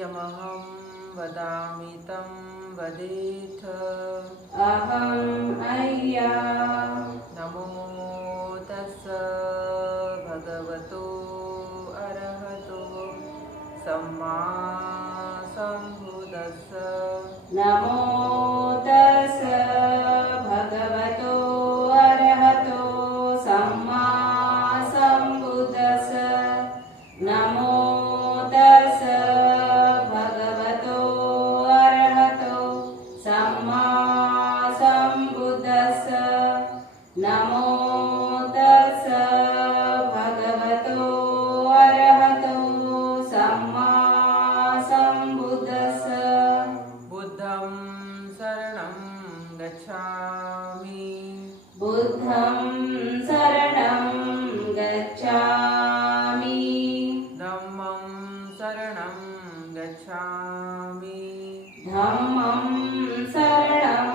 यमहं वदामि तं वदेथ। अहम् अय्या। नमो तस्स भगवतो अरहतो सम्मा सम्बुद्दस्स। नमो तस्स भगवतो अरहतो सम्मा सम्बुद्दस्स। नमो तस्स भगवतो अरहतो सम्मा सम्बुद्दस्स। नमो तस्स भगवतो अरहतो सम्मा सम्बुद्दस्स। बुद्धं शरणं गच्छामि। बुद्धं शरणं गच्छामि। धम्मं शरणं गच्छामि। धम्मं शरणं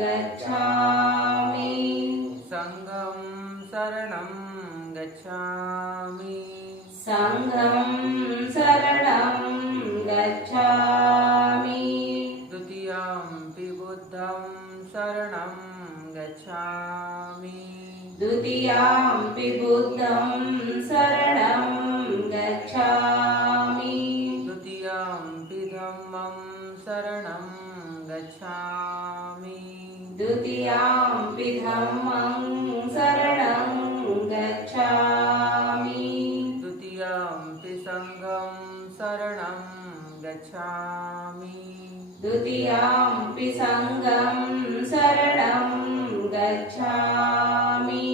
गच्छामि। संघं शरणं गच्छामि। संघं शरणं गच्छामि। द्वितीयंपि बुद्धं शरणं गच्छामि। द्वितीयंपि बुद्धं शरणं गच्छामि। द्वितीयंपि धम्मं शरणं गच्छामि। द्वितीयंपि धम्मं शरणं गच्छामि। द्वितीयंपि संघं शरणं गच्छामि। द्वितीयंपि संघं शरणं गच्छामि।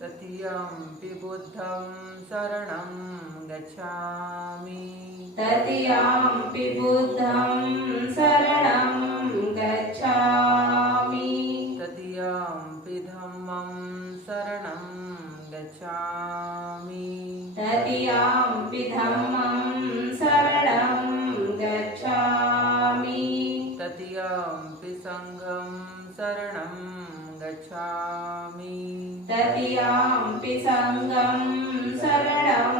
तृतीयंपि बुद्धं शरणं गच्छामि। तृतीयंपि बुद्धं शरणं गच्छामि। तृतीयंपि धम्मं शरणं गच्छामि। तृतीयंपि धम्मं शरणं गच्छामि। तृतीयंपि संघं शरणं गच्छामि। तृतीयंपि संघं शरणं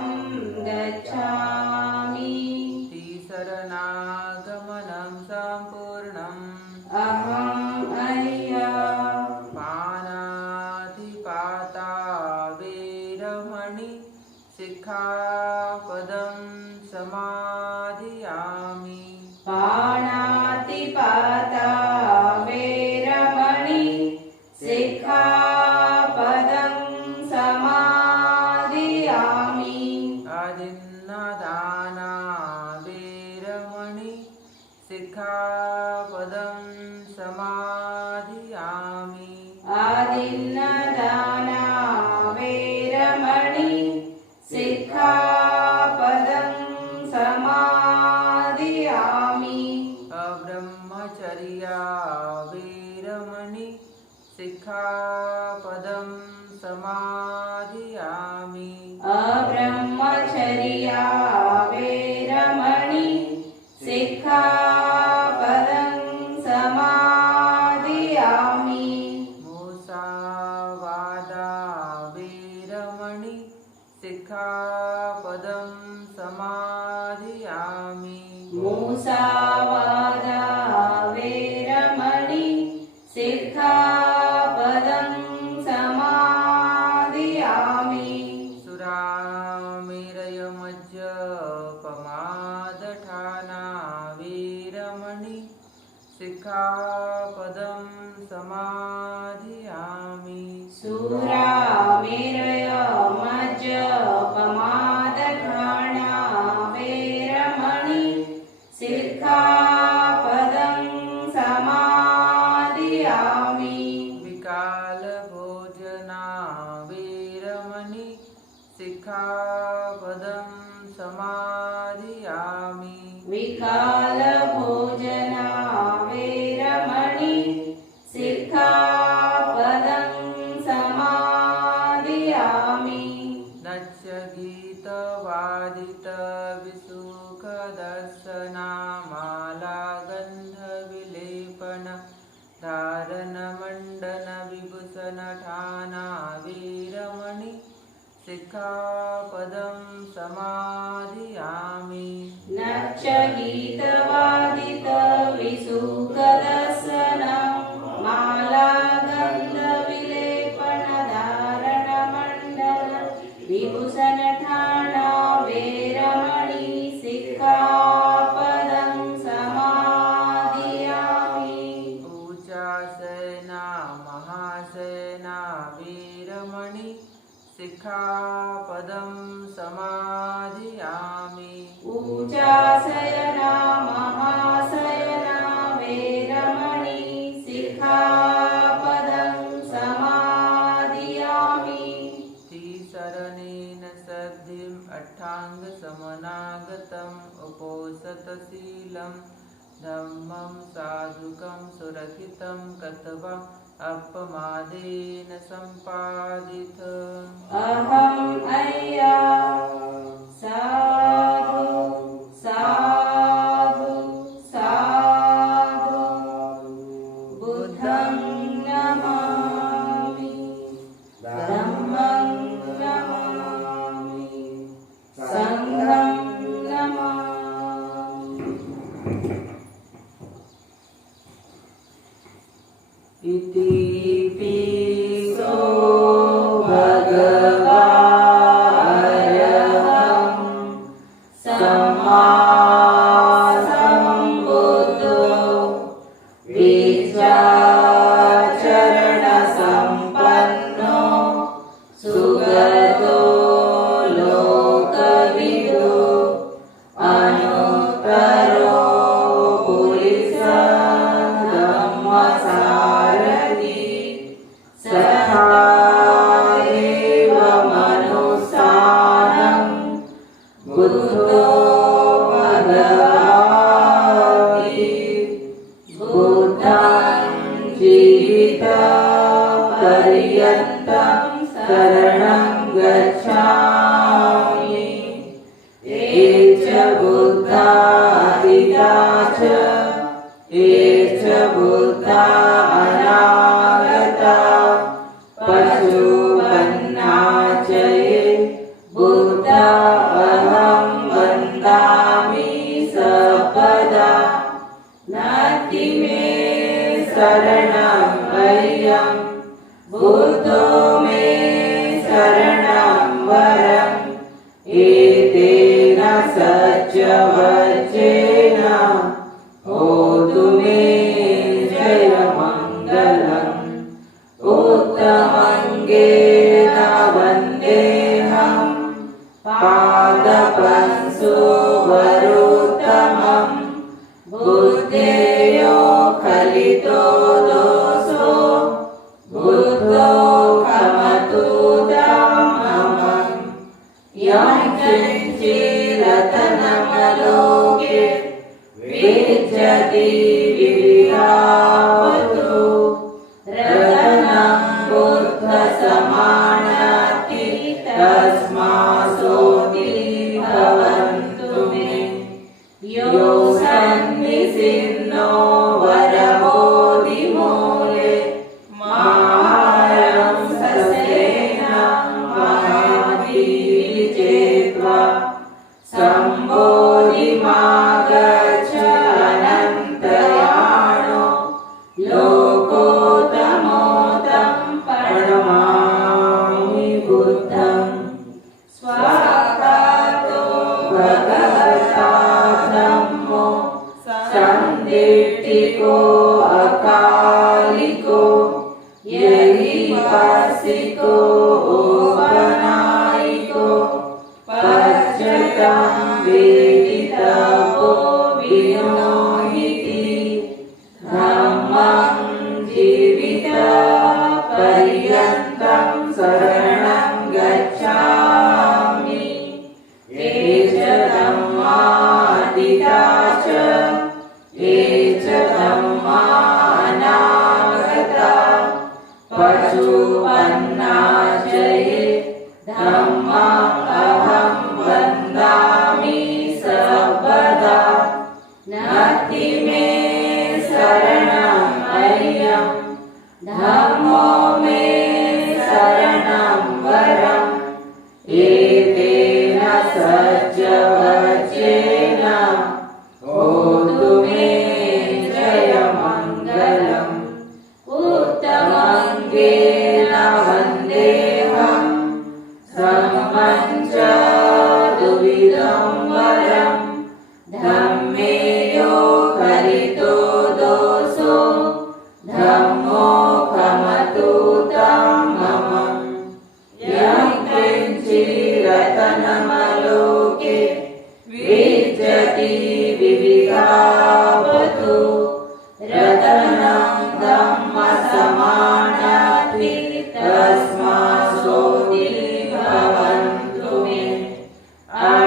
गच्छामि। शरणागमनं सम्पूर्णम्। अहम् अय्या। पाणातिपाता वेरमणि सिक्खापदं समादियामि। पाणातिपाता वेरमणि सिक्खापदं समादियामि। आदिन्नदाना वेरमणि सिक्खापदं समादियामि। आदिन्नदाना वेरमणि सिक्खापदं समादियामि। अब्रह्मचर्या वेरमणि सिक्खापदं समादियामि। अब्रह्मचर्या वेरमणि सिक्खापदं समादियामि। मुसावादा वेरमणि सिक्खापदं समादियामि। मुसावादा वेरमणि सिक्खापदं समादियामि। सुरामेरयमज्जपमादठाना वेरमणि सिक्खापदं समादियामि। सुरामेरयमज्जपमादठाना वेरमणि सिक्खापदं समादियामि। विकालभोजना वेरमणि सिक्खापदं समादियामि। विकालभोजना वेरमणि सिक्खापदं समादियामि। नच्यगीतवादितविसुखदर्शनामालागन्धविलेपन धारणमण्डनविभूषणठाना वेरमणि सिक्खापदं समादियामि। नच्यगीतवादितविसुखदर्शनामालागन्धविलेपन उच्चासयना महाशयना वेरमणि सिक्खापदं समादियामि तिसरणेन सद्धिम् अट्टाङ्गसमनागतम् उपोषतशीलं धम्मं साधुकं सुरक्षितं कृत्वा अपमादेन सम्पादित अहम् अय्या साधु साधु साधु बुद्धं नमामि धम्मं नमामि संघं नमामि इति पिसो भगवारहं सम्मा सम्बुद्धो विद्याचरणसम्पन्नो सुगतो लोकविदो अनुत्तरो पुरुषः धम्मसारथि सखा एव मनुष्याणां बुद्धो भगवाति बुद्धं जीवितपर्यन्तं शरणं गच्छामि ये च बुद्धा अतीता च ये च बुद्धा अनागता पशुपन्ना च ये बुद्धा अहं वन्दामि सर्वदा नाति मे शरणं वयं बुद्धो मे शरणं वरम् एतेन सत्यवचेन होतु मे जयमङ्गलम् उत्तमङ्गेन वन्देऽहं पादपंसुवरोत्तमं बुद्धेयो खलितो दोषो बुद्धो खमतु धम्मम् यं किञ्चिरतनमलोके विद्यति विविधावतु रतनं बुद्धसमानाति तस्मासोऽपि भवन्तु मे यो सन्निसिन्नो वरबोधिमूले माहारं सस्येन महादीर्घेत्वा सम्बोधिमागच्छ अनन्तयाणो लोकोत्तमोत्तं प्रणमामि बुद्धं स्वागतो भगवता धम्मो सन्दिट्ठिको अकालिको यैहासिको औपनायिको पश्यतां वेदितव्यो विनोहिति धम्मं जीवितपर्यन्तं शरणं गच्छामि ये च धम्मा अतीता च ये च धम्मा अनागता पशुपन्ना च ये धम्मा अहं वन्दामि सर्वदा नाति मे शरणं अय्यं धम्मो मे शरणं वरम् एतेन सत्यवचेन होतु मे जयमङ्गलम् उत्तमङ्गेन वन्देऽहं धम्मं च द्विविधं वरम् धम्मे यो खलितो दोषो धम्मो खमतु धम्मम् यं किञ्चिरतनमलोके विद्यते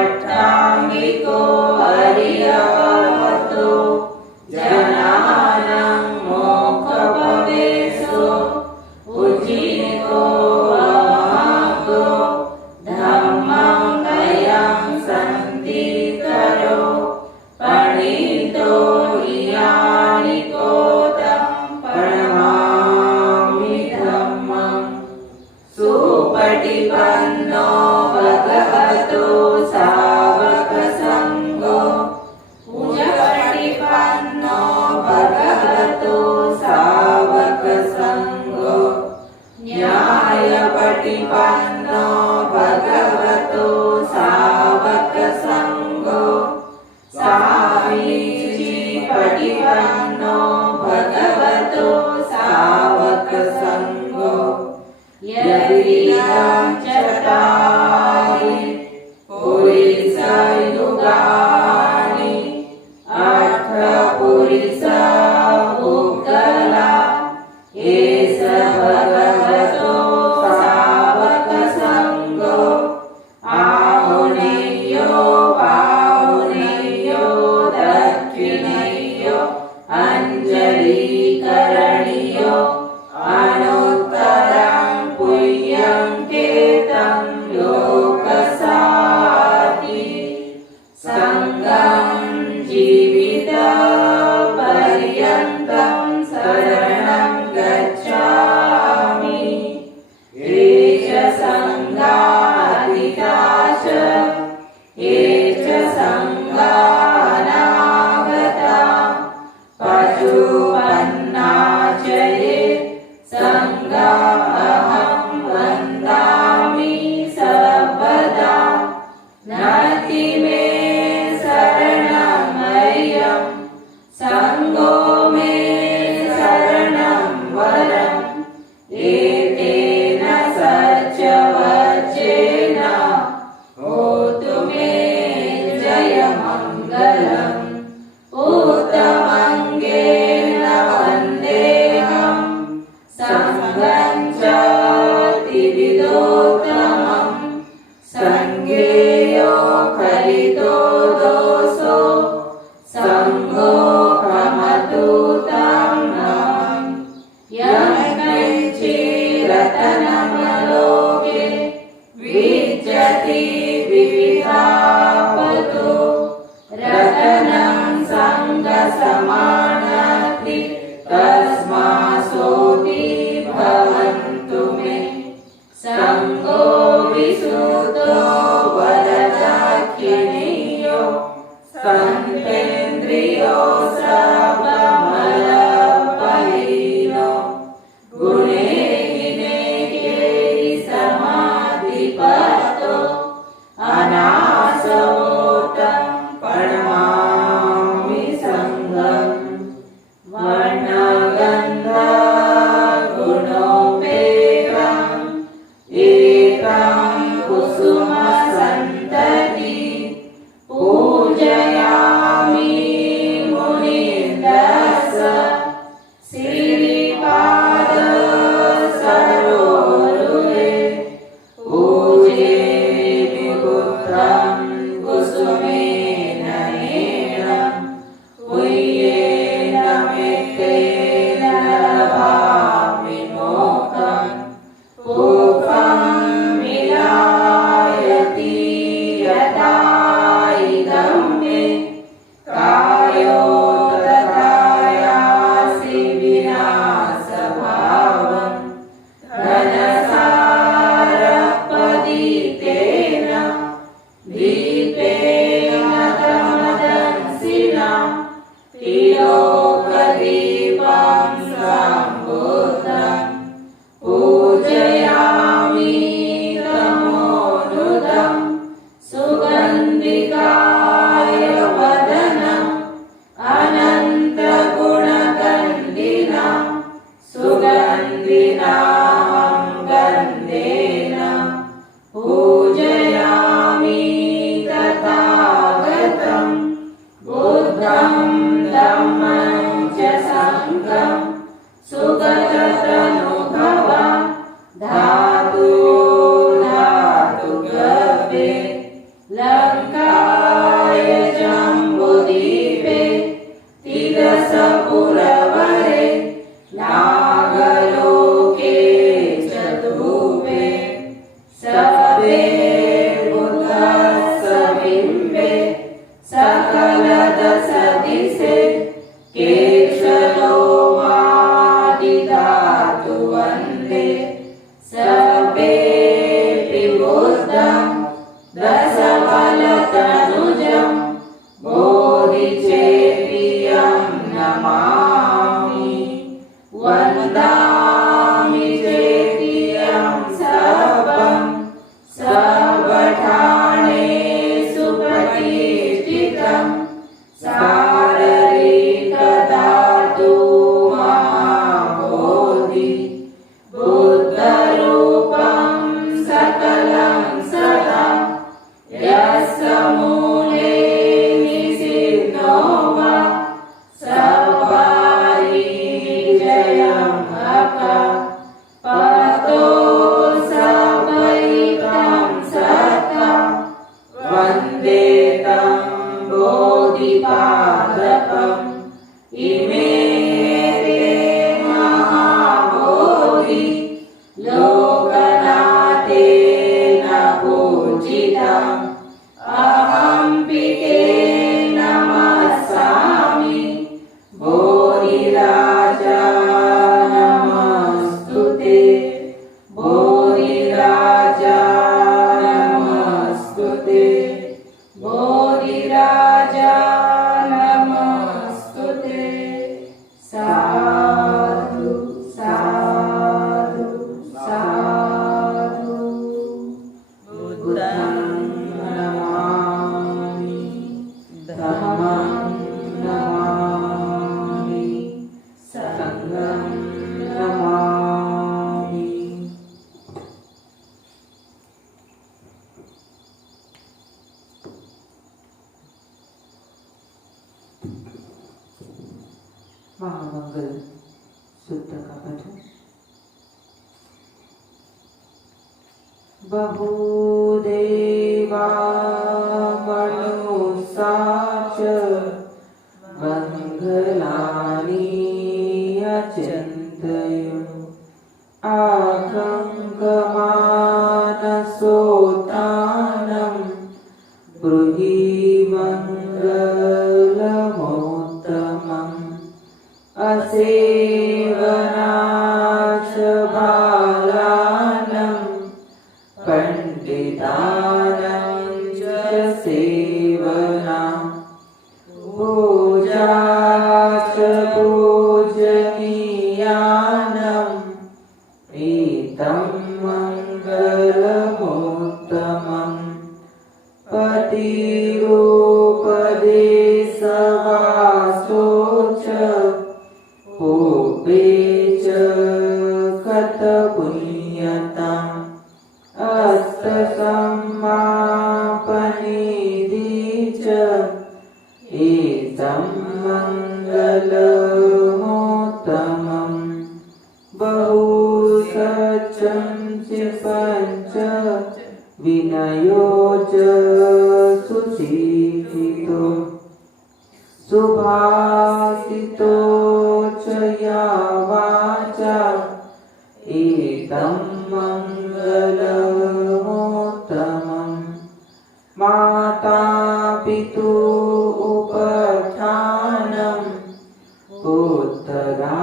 अट्टाङ्गिको हरियपवतो जनानां मोक्षपदेशो उज्जितो अमागो धम्मं दयं सन्धिकरो पणितो यानिकोतं प्रणमामि धम्मं सुपटिपन्नो भगवतो सावकसङ्गो सुपटिपन्नो भगवतो सावकसङ्गो न्यायपटिपन्नो भगवतो सावकसङ्गो सामीचीपटिपन्नो भगवतो सावकसङ्गो यदीदं चत्वारि पुरिसयुगानि अष्टपुरिसा पुद्गला एष भगवतो सावकसङ्गो आहुनेयो पाहुनेयो दक्षिणेयो अञ्जलिकरणीयो अनुत्तरं पुण्यं केतं लोकसाति सङ्गं जीवितपर्यन्तं शरणं गच्छामि एष सङ्गातिदाश एष सङ्गानागता पशुपन्ना च ये सङ्गा अहं वन्दामि सर्वदा नाति मे शरणमयं सङ्गो मे शरणं वरम् एतेन सत्यवचेन होतु मे जयमङ्गलम् उत्तमङ्गेन वन्देऽहं सङ्गं च त्रिविधोत्तमं सङ्गेयो खलितो दोषो सङ्गो भ्रमतु तं नमः यं कञ्चिरतनमलोके विद्यति विविधापतो रतनं सङ्गसमानति तस्मासोऽपि भवन्तु मे सङ्गो विशुद्धो वरदाख्यनीयो सन्तेन्द्रियो सर्वमलपहीनो गुणेहीने केहि समाधिपतो अनासवोतं प्रणमामि सङ्गम् वर्णगन्धगुणोपेतं एकं कुसुमसन्तति पूजयामि मुनिन्दस श्रीपाद सरोरुहे पूजे विपुत्रं कुसुमेन नेणं पुय्येन मित्रेण लभामि मोक्षम् पूर्वं मिलायति यथा इदं मे कायो तथा यासि विनाशभावम् घनसारपदितेन दीपेन तमदंसिना त्रिलोकदीपं सम्बुद्धं पूजयामि तमोनुदं सुगन्धिकाय वदनम् अनन्तगुणगन्धिना सुगन्धिनां गन्धेन पूजयामि तथागतं बुद्धं धम्मं च सङ्घं सुगततनुभव धातु धातु गव्ये लङ्का बोधिपादपम् इमे ते महाबोधि लोकनाथेन पूजितम् अहमपि ते नमस्सामि बोधिराजा नमस्तुते बोधिराजा नमस्तुते बोधिराजा नमस्तुते साधु साधु साधु बुद्धं नमामि धम्मं नमामि संघं नमामि। महामंगल सूत्र का पठन। बहुदेवा मनुष्या च मंगलानि अचिन्तयन् आकङ्कमानसोतानं ब्रूहि मङ्गलमोत्तमम् असेवनाच बालानं पण्डितानं च सेवना पूजा च पूजनीयानम् एतं मङ्गलमोत्तमम् पतिरूपदेशवासो च पूर्वे च कतपुण्यताम् अस्तसम्मापनिधि च एतं मङ्गलमोत्तमम् बहुसत्यं च पञ्च विनयो च सुशीलितो सुभाषितो च या वाचा एतं मङ्गलमोत्तमम् माता पितु उपस्थानं पुत्रार्थ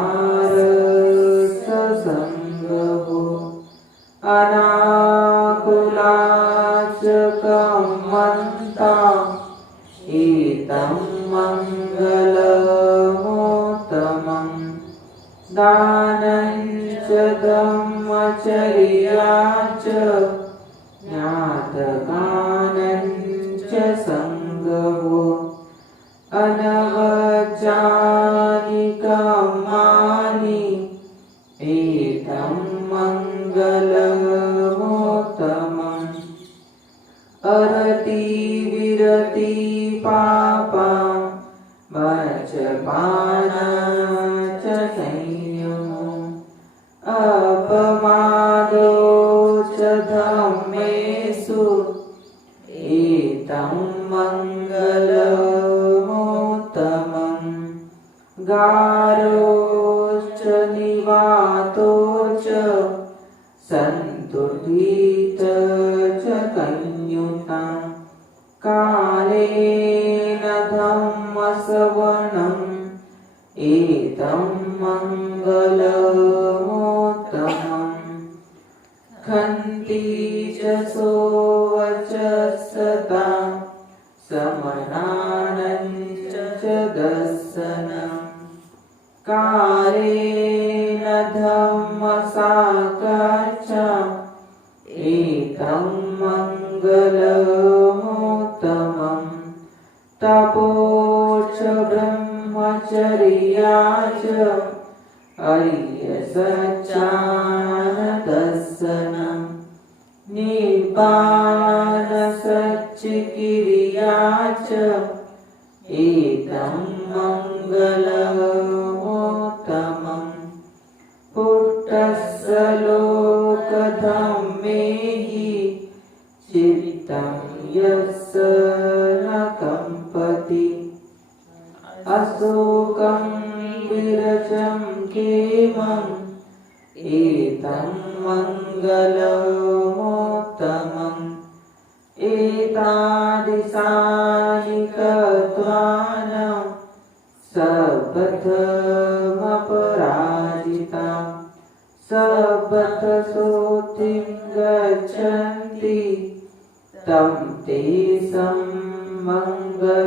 अनाकुलाचकमन्ता एतं मङ्गलमोत्तमम् दानं च धम्मचर्या च ज्ञातगानं च सङ्गो अनवजानिकमानि एतं मङ्गलमोत्तमम् अरति विरति पापा वचपाना च संयमो अपमादो च धम्मेषु एतं मङ्गलमोत्तमम् गारोश्च निवातो च सन्तुलित च कन्युता कालेन धम्मश्रवणम् एतं मङ्गलमोत्तमम् खन्ति च सोवचसता समनानं च दर्शनम् कालेन धम्मसाकर्षा एतं मङ्गलमोत्तमम् तपोच ब्रह्मचर्या च आर्यसच्चानदर्शनम् निब्बानसच्चिकिरिया च एतं मङ्गलमोत्तमम् पुट्टस्य लोकधम्मे हि चित्तं यस्य न अशोकं विरचं केमम् एतं मङ्गलमोत्तमम् एतादृशानि कृत्वानं सर्वथमपराजिता सर्वथसोऽतिं गच्छन्ति तं तेषां मङ्गलमुत्तमन्ति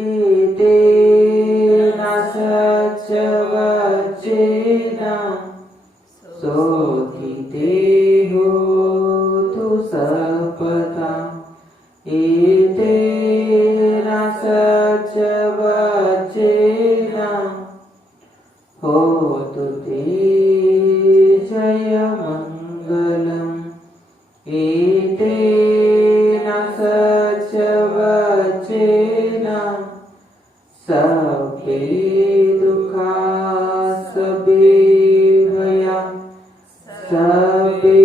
एतेन सच्चवचेन सोऽतिते होतु सर्वदा एतेन सच्चवचेन होतु ते जयमङ्गलम् एतेन सच्चवचेन सर्वे दुःखा सर्वे भया सर्वे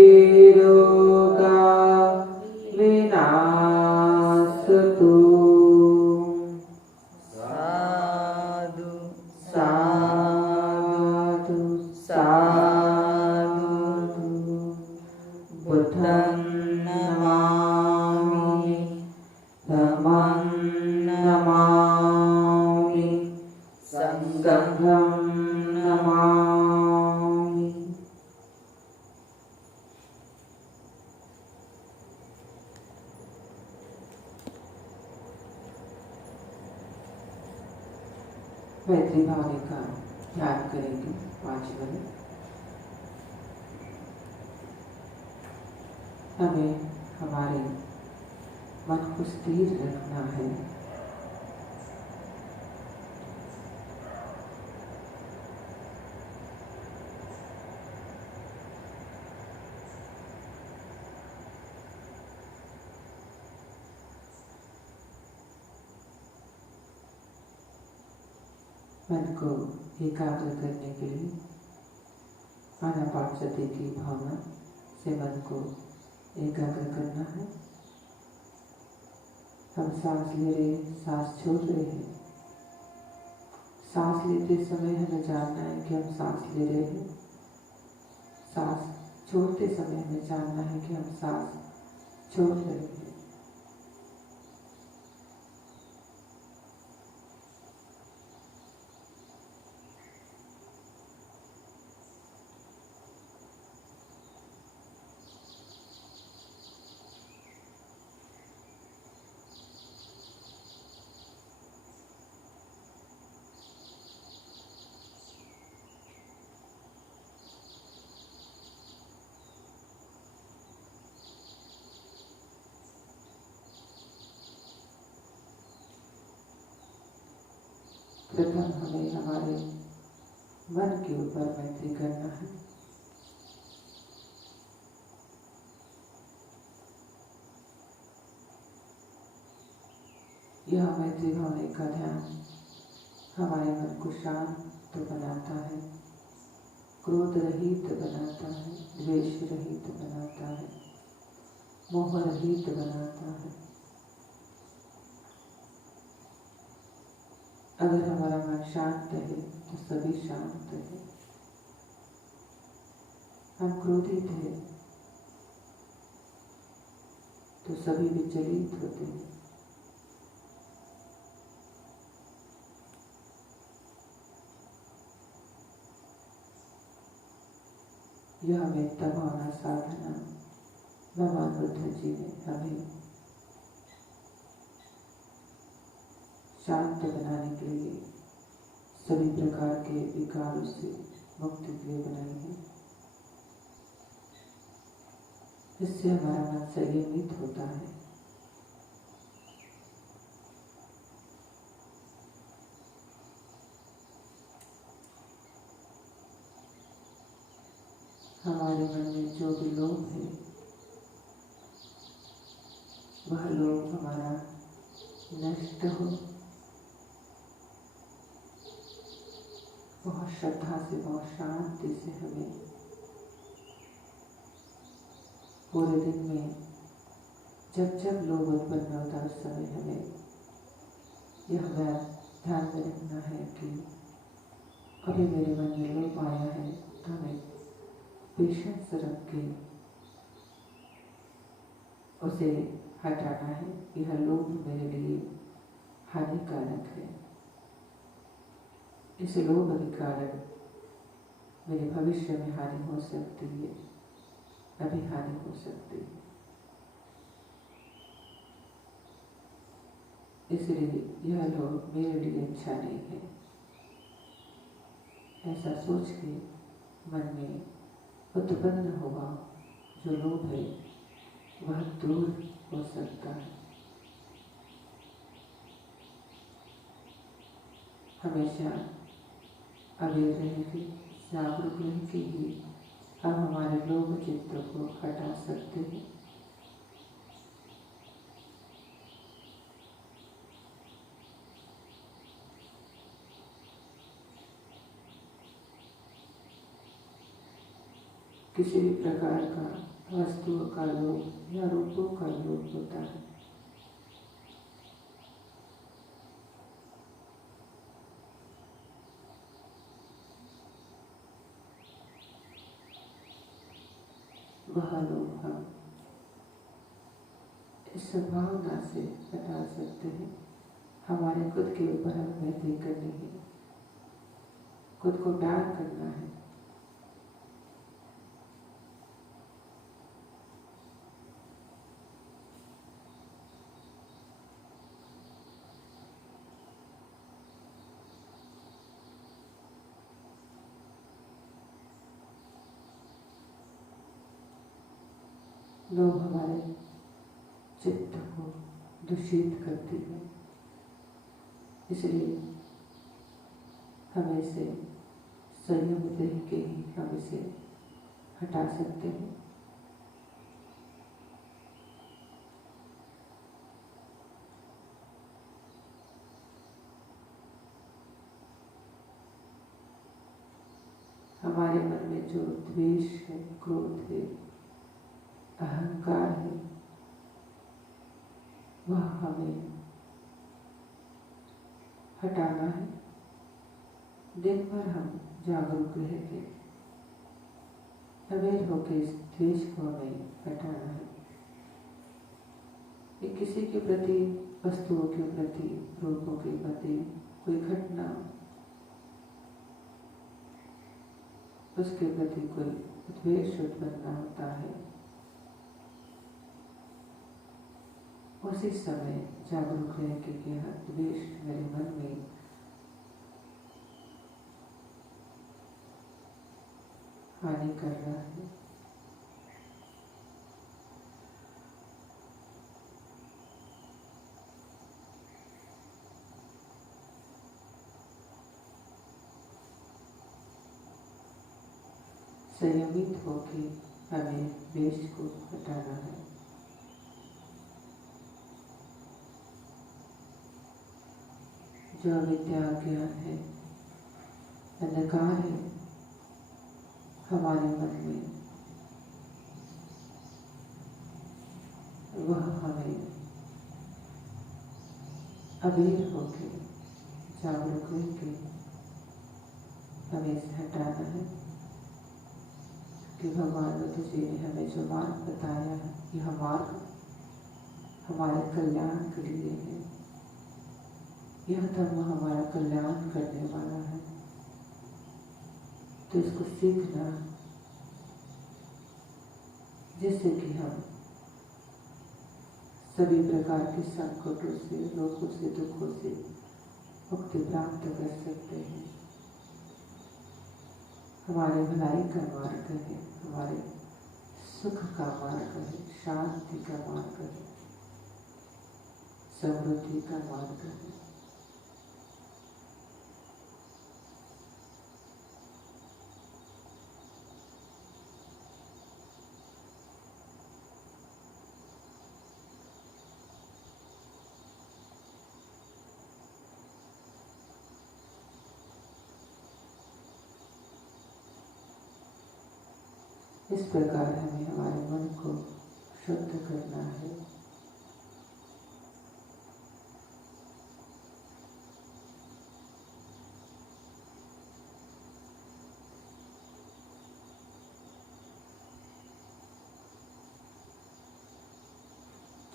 रोगा विनाशतु साधु साधु साधु बुद्धं नमामि धम्मं नमामि संघं नमामि। मैत्री भावना का ध्यान करेंगे 5 मिनट। हमें हमारे मन को स्थिर रखना है। मन को एकाग्र करने के लिए आनापानसति की भावना से मन को एकाग्र करना है। हम सांस ले रहे हैं, सांस छोड़ रहे हैं। सांस लेते समय हमें जानना है कि हम सांस ले रहे हैं। सांस छोड़ते समय हमें जानना है कि हम सांस छोड़ रहे हैं। प्रथम हमें हमारे मन के ऊपर मैत्री करना है। यह मैत्री भावना का ध्यान हमारे मन को शांत बनाता है, क्रोध रहित बनाता है, द्वेष रहित बनाता है, मोह रहित बनाता है। अगर हमारा मन शांत है तो सभी शांत है। हम क्रोधित हैं तो सभी विचलित होते हैं। यह मेत्ता भावना साधना भगवान बुद्ध जी ने हमें शांत बनाने के लिए, सभी प्रकार के विकारों से मुक्ति के लिए बनाई है। इससे हमारा मन संयमित होता है। हमारे मन में जो भी लोभ है वह लोभ हमारा नष्ट हो। बहुत श्रद्धा से, बहुत शांति से हमें पूरे दिन में जब जब लोभ उत्पन्न होता है उस समय हमें यह ध्यान में रखना है कि अभी मेरे मन में लोभ आया है, तो हमें पेशेंस रख के उसे हटाना है। यह लोभ मेरे लिए हानिकारक है। इस लोभ के कारण मेरे भविष्य में हानि हो सकती है, अभी हानि हो सकती है। इसलिए यह लोभ मेरे लिए अच्छा नहीं है। ऐसा सोच के मन में उत्पन्न होगा जो लोभ है वह दूर हो सकता है। हमेशा अवेयर रह के, जागरूक रह के ही हम हमारे लोभ चित्त को हटा सकते हैं। किसी भी प्रकार का वस्तुओं का लोभ या रूपों का लोभ होता है। वह लोभ हम इस भावना से हटा सकते हैं। हमारे खुद के ऊपर हम मेहनत करनी है, खुद को प्यार करना है। लोभ हमारे चित्त को दूषित करती है, इसलिए हमें इसे संयम रह के ही हम इसे हटा सकते हैं। हमारे मन में जो द्वेष है, क्रोध है, अहंकार है, वह हमें हटाना है। दिन भर हम जागरूक रह के अवेयर होकर इस द्वेष को हमें हटाना है। ये किसी के प्रति, वस्तुओं के प्रति, रूपों के प्रति कोई घटना, उसके प्रति कोई द्वेष उत्पन्न होता है, उसी समय जागरूक रह के यह द्वेष मेरे मन में हानि कर रहा है। संयमित होके हमें द्वेष को हटाना है। जो अविद्या ज्ञान है, अंधकार है हमारे मन में, वह हमें अवेयर होके, जागरूक होके हमें इसे हटाना है। कि भगवान बुद्ध जी ने हमें जो मार्ग बताया है, यह मार्ग हमारे कल्याण के लिए है। यह धर्म हमारा कल्याण करने वाला है, तो इसको सीखना, जिससे कि हम सभी प्रकार के संकटों से, रोगों से, दुखों से मुक्ति प्राप्त कर सकते हैं। हमारे भलाई का मार्ग है, हमारे सुख का मार्ग है, शांति का मार्ग है, समृद्धि का मार्ग है। इस प्रकार हमें हमारे मन को शुद्ध करना है।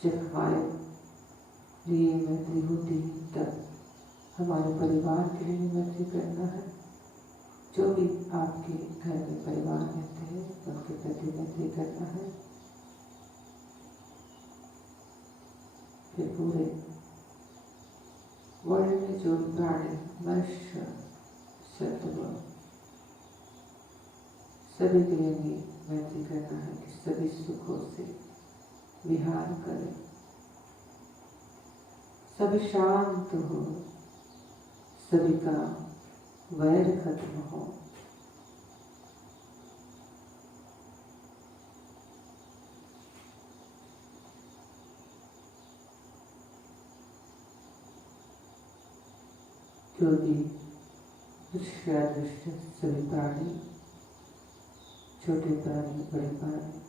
जब हमारे लिए मैत्री होती है तब हमारे परिवार के लिए मैत्री करना है। जो भी आपके घर में परिवार रहते हैं उनके प्रति मैत्री करना है। फिर पूरे वर्ल्ड में जो प्राणी मनुष्य शत्रु सभी के लिए भी मैत्री करना है कि सभी सुखों से विहार करें, सभी शांत हो, सभी का वैर खत्म हो। जो भी दृश्य सभी प्राणी, छोटे प्राणी बड़े प्राणी,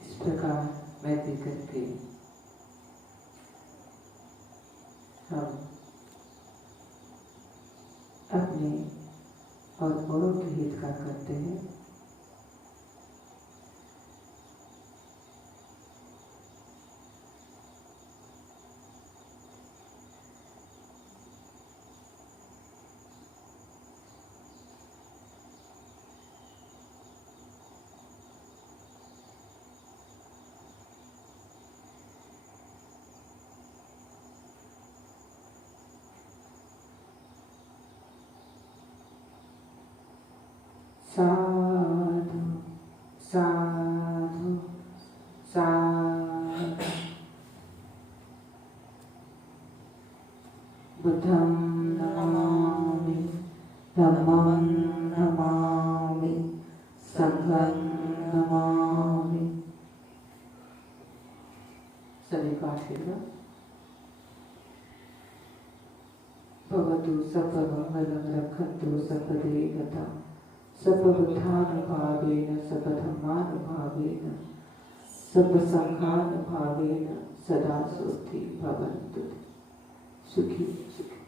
इस प्रकार मैत्री करके हम अपने और बड़ों के हित का करते हैं। साधु साधु साधु। बुद्धं नमामि, धम्मं नमामि, संघं नमामि। सभी का आशीर्वाद भवतु। सर्वमंगलं रक्षन्तु सर्वदेवताः। सर्वबुद्धानुभावेन सर्वधर्मानुभावेन सर्वसंघानुभावेन सदा सुखी भवन्तु। सुखी सुखी।